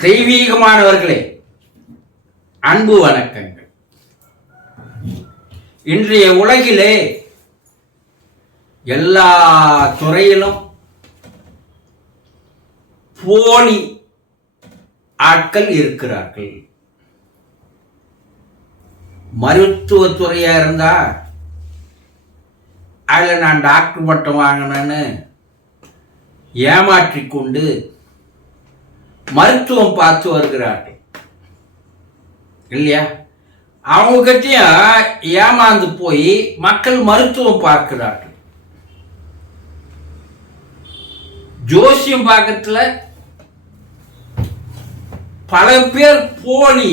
தெய்வீகமானவர்களே, அன்பு வணக்கங்கள். இன்றைய உலகிலே எல்லா துறையிலும் போலி ஆட்கள் இருக்கிறார்கள். மருத்துவத்துறையா இருந்தா அதில் நான் டாக்டர் பட்டம் வாங்கினேன்னு ஏமாற்றிக்கொண்டு மருத்துவம் பார்த்து வருகிறார்கள் இல்லையா? அவங்க கிட்டயும் ஏமாந்து போய் மக்கள் மருத்துவம் பார்க்கிறார்கள். ஜோசியம் பார்க்கறதுல பல பேர் போலி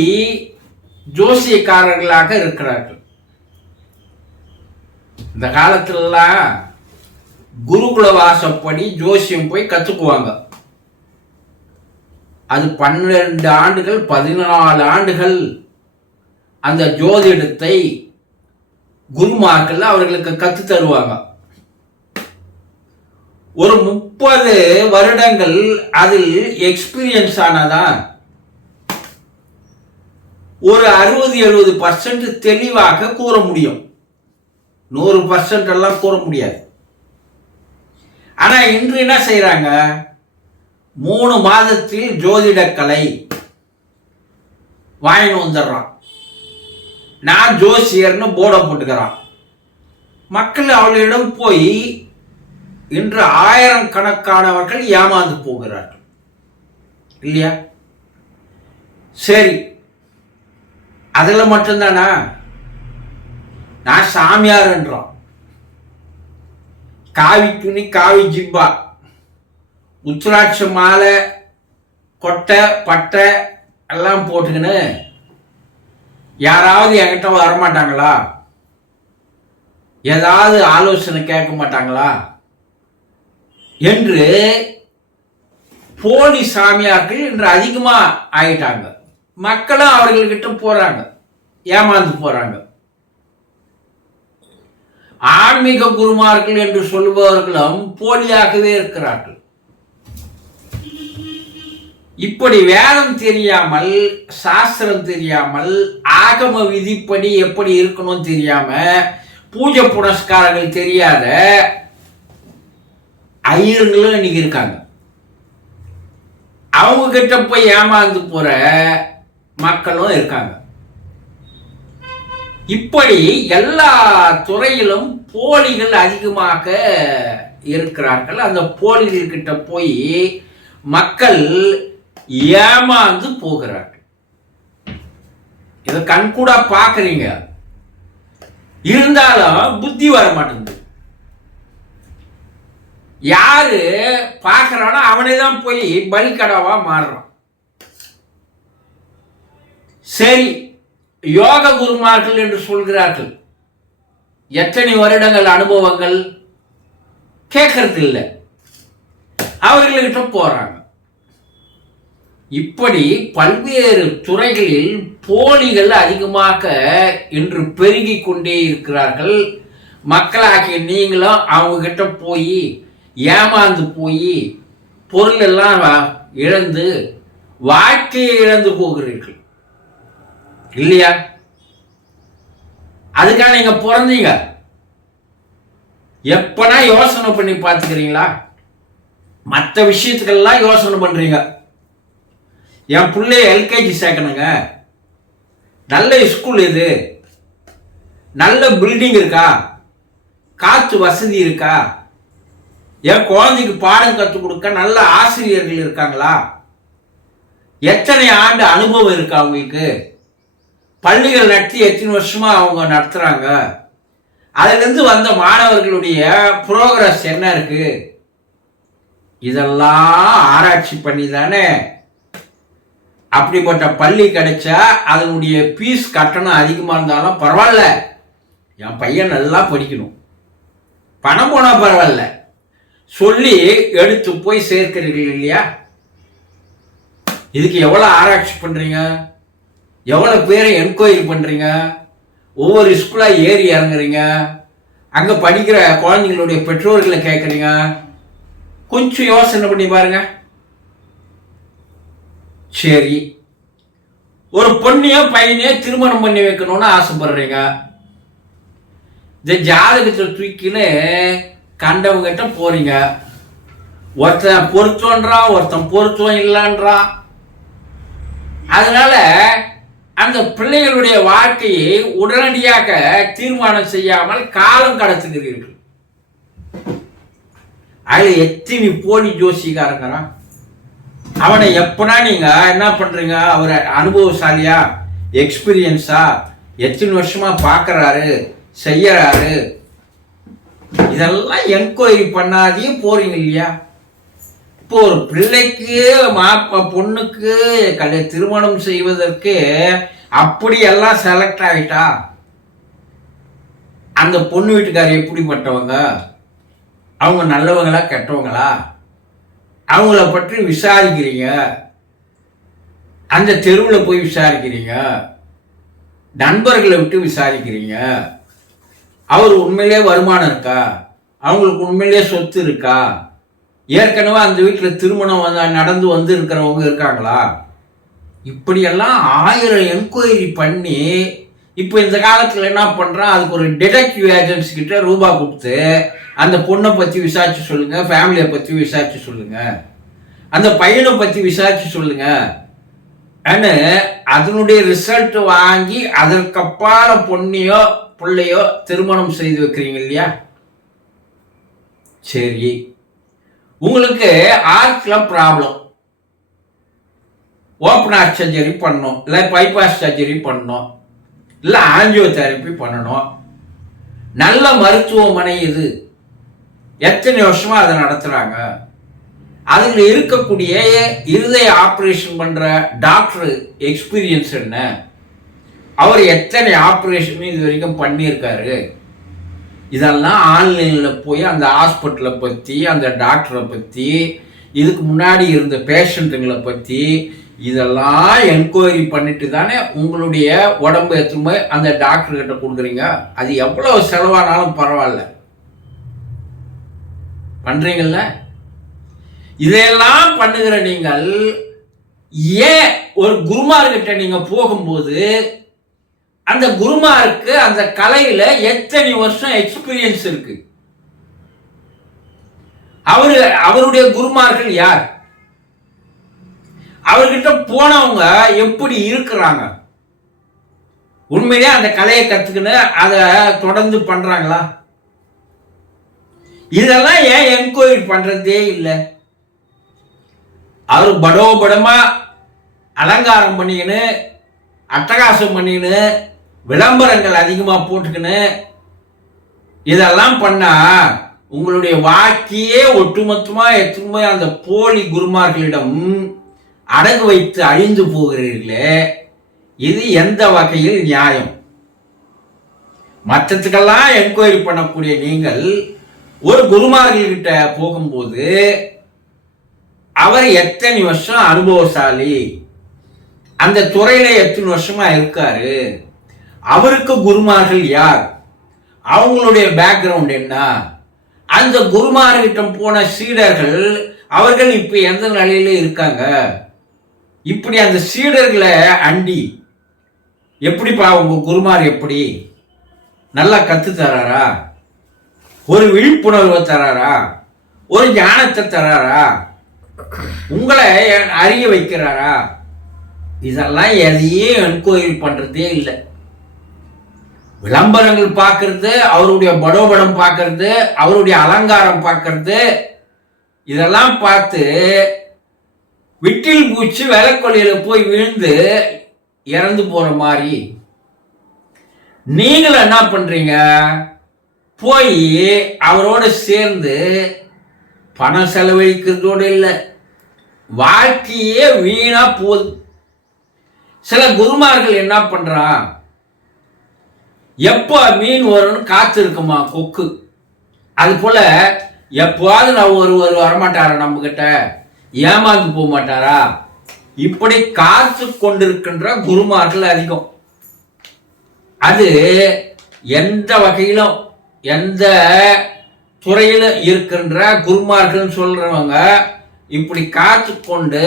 ஜோசியக்காரர்களாக இருக்கிறார்கள். இந்த காலத்திலலாம் குருகுல வாசப்படி ஜோசியம் போய் கற்றுக்குவாங்க. அது 12 ஆண்டுகள் 14 ஆண்டுகள் அந்த ஜோதிடத்தை குருமார்கள் அவர்களுக்கு கற்று தருவாங்க. ஒரு 30 வருடங்கள் அதில் எக்ஸ்பீரியன்ஸ் ஆனதான் ஒரு 60-70% தெளிவாக கூற முடியும். 100% எல்லாம் கூற முடியாது. ஆனா இன்று என்ன செய்யறாங்க? 3 மாதத்தில் ஜோதிட கலை வாங்கிட்டு வந்துடுறான். நான் ஜோசியர்னு போர்டை போட்டுக்கிறான். மக்கள் அவளிடம் போய் இன்று 1000 கணக்கானவர்கள் ஏமாந்து போகிறார்கள் இல்லையா? சரி, அதில் மட்டும்தானா? நான் சாமியார் என்றோம். காவி துணி, காவி ஜிப்பா, உத்திராட்ச மாலை, கொட்டை, பட்டை எல்லாம் போட்டுக்கின்னு யாராவது என்கிட்ட வரமாட்டாங்களா? ஏதாவது ஆலோசனை கேட்க மாட்டாங்களா என்று போலி சாமியார்கள் இன்று அதிகமா ஆகிட்டாங்க. மக்களும் அவர்கள்கிட்ட போறாங்க, ஏமாந்து போறாங்க. ஆன்மீக குருமார்கள் என்று சொல்பவர்களும் போலியாகவே இருக்கிறார்கள். இப்படி வேதம் தெரியாமல், சாஸ்திரம் தெரியாமல், ஆகம விதிப்படி எப்படி இருக்கணும் தெரியாம, பூஜை புனஸ்காரங்கள் தெரியாத ஐயர்களும் இன்னைக்கு இருக்காங்க. அவங்க கிட்ட போய் ஏமாந்து போற மக்களும் இருக்காங்க. இப்படி எல்லா துறையிலும் போலிகள் அதிகமாக இருக்கிறார்கள். அந்த போலிகள் கிட்ட போய் மக்கள் ஏமாந்து போகிறார்கள். இதை கண்கூடா பார்க்குறீங்க. இருந்தாலும் புத்தி வர மாட்டேங்குது. யாரு பார்க்கறானோ அவனே தான் போய் பலிக்கடாவா மாறுறான். சரி, யோக குருமார்கள் என்று சொல்கிறார்கள். எத்தனை வருடங்கள் அனுபவங்கள் கேட்கறது இல்லை, அவர்கள்கிட்ட போறாங்க. இப்படி பல்வேறு துறைகளில் போலிகள் அதிகமாக இன்று பெருகி கொண்டே இருக்கிறார்கள். மக்களாகிய நீங்களும் அவங்க கிட்ட போய் ஏமாந்து போய் பொருள் எல்லாம் இழந்து வாழ்க்கையை இழந்து போகிறீர்கள் இல்லையா? அதுக்காக நீங்க பிறந்தீங்க. எப்பனா யோசனை பண்ணி பார்த்துக்கிறீங்களா? மற்ற விஷயத்துக்கெல்லாம் யோசனை பண்றீங்க. என் பிள்ளைய எல்கேஜி சேர்க்கணுங்க, நல்ல ஸ்கூல் இது, நல்ல பில்டிங் இருக்கா, காற்று வசதி இருக்கா, என் குழந்தைக்கு பாடம் கற்றுக் கொடுக்க நல்ல ஆசிரியர்கள் இருக்காங்களா, எத்தனை ஆண்டு அனுபவம் இருக்கா அவங்களுக்கு, பள்ளிகள் நடத்தி எத்தனை வருஷமா அவங்க நடத்துறாங்க, அதிலிருந்து வந்த மாணவர்களுடைய புரோகிரஸ் என்ன இருக்கு, இதெல்லாம் ஆராய்ச்சி பண்ணி தானே அப்படிப்பட்ட பள்ளி கிடைச்சா அதனுடைய ஃபீஸ் கட்டணம் அதிகமாக இருந்தாலும் பரவாயில்ல, என் பையன் நல்லா படிக்கணும், பணம் போனால் பரவாயில்ல சொல்லி எடுத்து போய் சேர்க்கிறீர்கள் இல்லையா? இதுக்கு எவ்வளோ ஆராய்ச்சி பண்ணுறீங்க, எவ்வளோ பேரை என்கொயரி பண்ணுறீங்க, ஒவ்வொரு ஸ்கூலாக ஏறி இறங்குறீங்க, அங்கே படிக்கிற குழந்தைங்களுடைய பெற்றோர்களை கேட்குறீங்க. கொஞ்சம் யோசனை பண்ணி பாருங்க. சரி, ஒரு பொண்ணையோ பையனையோ திருமணம் பண்ணி வைக்கணும்னு ஆசைப்படுறீங்க. இந்த ஜாதகத்தை தூக்கின்னு கண்டவங்கிட்ட போறீங்க. ஒருத்தன் பொருத்தம்ன்றான், ஒருத்தன் பொருத்தம் இல்லைன்றான். அதனால அந்த பிள்ளைகளுடைய வாழ்க்கையை உடனடியாக தீர்மானம் செய்யாமல் காலம் கடத்துகிறீர்கள். அதுல எத்தனை போலி ஜோசிக்காரங்கிறான். அவனை எப்பனா நீங்க என்ன பண்றீங்க? அவர் அனுபவசாலியா, எக்ஸ்பீரியன்ஸா, எத்தனை வருஷமா பாக்குறாரு, செய்யறாரு, இதெல்லாம் என்கொயரி பண்ணாதே போறீங்க இல்லையா? இப்போ ஒரு பிள்ளைக்கு பொண்ணுக்கு திருமணம் செய்வதற்கு அப்படியெல்லாம் செலக்ட் ஆகிட்டா அந்த பொண்ணு வீட்டுக்காரர் எப்படிப்பட்டவங்க, அவங்க நல்லவங்களா கெட்டவங்களா, அவங்கள பற்றி விசாரிக்கிறீங்க. அந்த தெருவில் போய் விசாரிக்கிறீங்க, நண்பர்களை விட்டு விசாரிக்கிறீங்க. அவர் உண்மையிலே வருமானம் இருக்கா, அவங்களுக்கு உண்மையிலே சொத்து இருக்கா, ஏற்கனவே அந்த வீட்டில் திருமணம் நடந்து வந்து இருக்கிறவங்க இருக்காங்களா, இப்படியெல்லாம் 1000 என்கொயரி பண்ணி இப்போ இந்த காலத்தில் என்ன பண்ணுறான்? அதுக்கு ஒரு டிடெக்டிவ் ஏஜென்சி கிட்ட ரூபா கொடுத்து அந்த பொண்ணை பற்றி விசாரிச்சு சொல்லுங்க, ஃபேமிலியை பற்றி விசாரிச்சு சொல்லுங்க, அந்த பையனை பற்றி விசாரிச்சு சொல்லுங்க, அதனுடைய ரிசல்ட் வாங்கி அதற்கப்பால பொண்ணையோ பிள்ளையோ திருமணம் செய்து வைக்கிறீங்க இல்லையா? சரி, உங்களுக்கு ஆர்ட்ல ப்ராப்ளம், ஓப்பன் ஹார்ட் சர்ஜரி பண்ணணும், இல்லை பைபாஸ் சர்ஜரி பண்ணணும், இல்லை ஆஞ்சியோ தெரப்பி பண்ணணும். நல்ல மருத்துவமனை இது, எத்தனை வருஷமா அதை நடத்துறாங்க. அதில் இருக்கக்கூடிய இருதய ஆப்ரேஷன் பண்ற டாக்டர் எக்ஸ்பீரியன்ஸ் என்ன, அவர் எத்தனை ஆப்ரேஷன் இது வரைக்கும் பண்ணியிருக்காரு, இதெல்லாம் ஆன்லைனில் போய் அந்த ஹாஸ்பிட்டலை பற்றி, அந்த டாக்டரை பற்றி, இதுக்கு முன்னாடி இருந்த பேஷண்ட்டுங்களை பற்றி இதெல்லாம் என்கொயரி பண்ணிட்டு தானே உங்களுடைய உடம்பு எத்துமே அந்த டாக்டர்கிட்ட கொடுக்குறீங்க. அது எவ்வளோ செலவானாலும் பரவாயில்ல, பண்றீங்கல்ல? இதையெல்லாம் பண்ணுகிற நீங்கள் ஏன் ஒரு குருமார்கிட்ட நீங்க போகும்போது அந்த குருமாருக்கு அந்த கலையில எத்தனை வருஷம் எக்ஸ்பீரியன்ஸ் இருக்கு? அவருடைய குருமார்கள் யார்? அவர்கிட்ட போனவங்க எப்படி இருக்கிறாங்க? உண்மையிலே அந்த கலையை கத்துக்கின்னு அதை தொடர்ந்து பண்றாங்களா? இதெல்லாம் ஏன் என்கொயரி பண்றதே இல்லை? அவர் படோபடமா அலங்காரம் பண்ணிக்கின்னு, அட்டகாசம் பண்ணிக்கின்னு, விளம்பரங்கள் அதிகமா போட்டுக்கின்னு இதெல்லாம் பண்ணா உங்களுடைய வாழ்க்கையே ஒட்டுமொத்தமா எத்துமே அந்த போலி குருமார்களிடம் அடகு வைத்து அழிந்து போகிறீர்களே, இது எந்த வகையில் நியாயம்? மற்றத்துக்கெல்லாம் என்கொயரி பண்ணக்கூடிய நீங்கள் ஒரு குருமார்கள்கிட்ட போகும்போது அவர் எத்தனை வருஷம் அனுபவசாலி, அந்த துறையில எத்தனை வருஷமா இருக்காரு, அவருக்கு குருமார்கள் யார், அவங்களுடைய பேக்ரவுண்ட் என்ன, அந்த குருமார்கிட்ட போன சீடர்கள் அவர்கள் இப்ப எந்த நிலையில இருக்காங்க, இப்படி அந்த சீடர்களை அண்டி எப்படிப்பா உங்க குருமார் எப்படி நல்லா கத்து தராரா, ஒரு விழிப்புணர்வை தராரா, ஒரு ஞானத்தை தராரா, உங்களை அறிய வைக்கிறாரா? இதெல்லாம் எதையும் என்கொயரி பண்றதே இல்லை. விளம்பரங்கள் பார்க்கறது, அவருடைய படோபடம் பார்க்கறது, அவருடைய அலங்காரம் பார்க்கறது, இதெல்லாம் பார்த்து விட்டில் பூச்சி விளக்கொலியில போய் விழுந்து இறந்து போற மாதிரி நீங்களும் என்ன பண்றீங்க? போய் அவரோட சேர்ந்து பணம் செலவழிக்கிறதோடு இல்லை, வாழ்க்கையே வீணா போகுது. சில குருமார்கள் என்ன பண்றான்? எப்போ மீன் வரும்னு காத்து இருக்குமா கொக்கு, அது போல எப்போது நான் ஒருவர் வரமாட்டாரா, நம்ம கிட்ட ஏமாந்து போக மாட்டாரா, இப்படி காத்து கொண்டிருக்கின்ற குருமார்கள் அதிகம். அது எந்த வகையிலும் எந்த துறையில இருக்கின்ற குருமார்கள் சொல்றவங்க இப்படி காத்து கொண்டு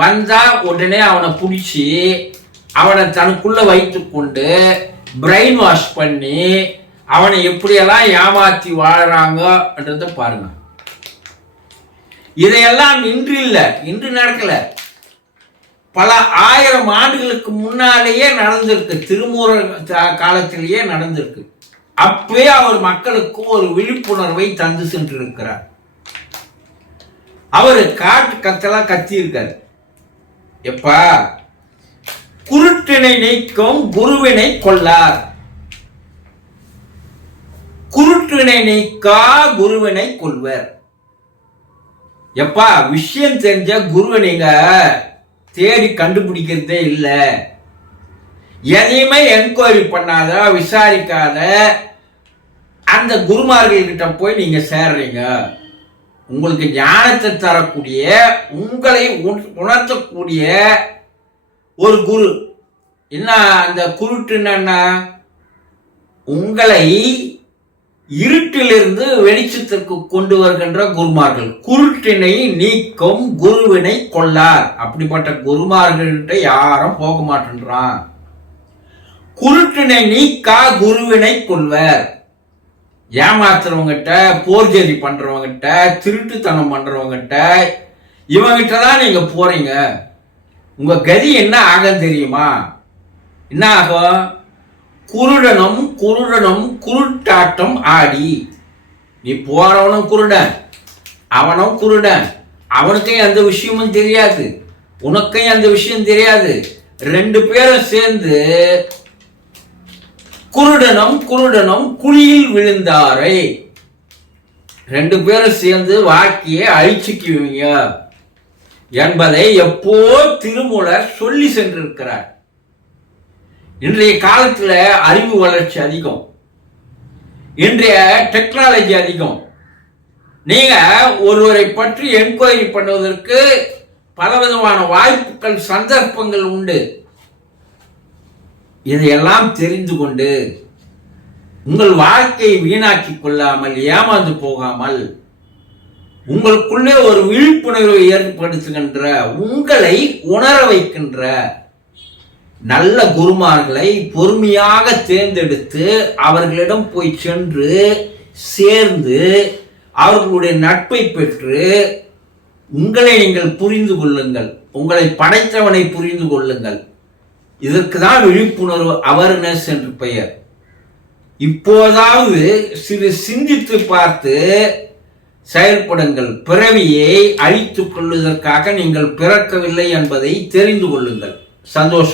வந்தா உடனே அவனை பிடிச்சி அவனை தனக்குள்ள வைத்து கொண்டு பிரெயின் வாஷ் பண்ணி அவனை எப்படியெல்லாம் ஏமாத்தி வாழறாங்கன்றத பாருங்க. இதையெல்லாம் இன்று இல்லை, இன்று நடக்கல, பல 1000 ஆண்டுகளுக்கு முன்னாலேயே நடந்திருக்கு. திருமூலர் காலத்திலேயே நடந்திருக்கு. அப்பவே அவர் மக்களுக்கு ஒரு விழிப்புணர்வை தந்து சென்றிருக்கிறார். அவரு காட்டு கத்தெல்லாம் கத்தி இருக்காரு. எப்பா, குருட்டினை நீக்கும் குருவினை கொள்ளார், குருட்டினை நீக்கா குருவினை கொள்வர். எப்பா, விஷயம் தெரிஞ்ச குருவை நீங்க தேடி கண்டுபிடிக்கிறதே இல்லை. எதையுமே என்கொயரி பண்ணாத, விசாரிக்காத அந்த குருமார்கள் கிட்ட போய் நீங்க சேர்றீங்க. உங்களுக்கு ஞானத்தை தரக்கூடிய, உங்களை உணர்த்தக்கூடிய ஒரு குரு. என்ன அந்த குருட்டுன்னா, உங்களை இருட்டிலிருந்து வெளிச்சத்திற்கு கொண்டு வருகின்ற குருமார்கள். குருட்டினை நீக்கும் குருவினை கொள்ளார். அப்படிப்பட்ட குருமார்கள்கிட்ட யாரும் போக மாட்டேன்றான். குருட்டினை நீக்கா குருவினை கொள்வர். ஏமாத்துறவங்கிட்ட, போர்ஜரி பண்றவங்கிட்ட, திருட்டுத்தனம் பண்றவங்கிட்ட, இவங்கிட்ட தான் நீங்க போறீங்க. உங்க கதி என்ன ஆகும் தெரியுமா? என்ன ஆகும்? குருடனும் குருடனும் குருட்டாட்டம் ஆடி. நீ போறவனும் குருடன், அவனும் குருடன். அவனுக்கும் எந்த விஷயமும் தெரியாது, உனக்கும் எந்த விஷயம் தெரியாது. 2 பேரும் சேர்ந்து குருடனும் குருடனும் குழியில் விழுந்தாரை. 2 பேரும் சேர்ந்து வாக்கியை அழிச்சுக்குவீங்க என்பதை எப்போ திருமூலர் சொல்லி சென்றிருக்கிறார். இன்றைய காலத்துல அறிவு வளர்ச்சி அதிகம், இன்றைய டெக்னாலஜி அதிகம். நீங்க ஒருவரை பற்றி என்கொயரி பண்ணுவதற்கு பலவிதமான வாய்ப்புகள், சந்தர்ப்பங்கள் உண்டு. இதையெல்லாம் தெரிந்து கொண்டு உங்கள் வாழ்க்கையை வீணாக்கி கொள்ளாமல், ஏமாந்து போகாமல், உங்களுக்குள்ளே ஒரு விழிப்புணர்வை ஏற்படுத்துகின்ற, உங்களை உணர வைக்கின்ற நல்ல குருமார்களை பொறுமையாக தேர்ந்தெடுத்து அவர்களிடம் போய் சென்று சேர்ந்து அவர்களுடைய நட்பை பெற்று உங்களை நீங்கள் புரிந்து கொள்ளுங்கள், உங்களை படைத்தவனை புரிந்து கொள்ளுங்கள். இதற்கு தான் விழிப்புணர்வு, அவேர்னஸ் என்று பெயர். இப்போதாவது சிறு சிந்தித்து பார்த்து செயல்படுங்கள். பிறவியை அழித்துக் கொள்வதற்காக நீங்கள் பிறக்கவில்லை என்பதை தெரிந்து கொள்ளுங்கள். சந்தோஷம்.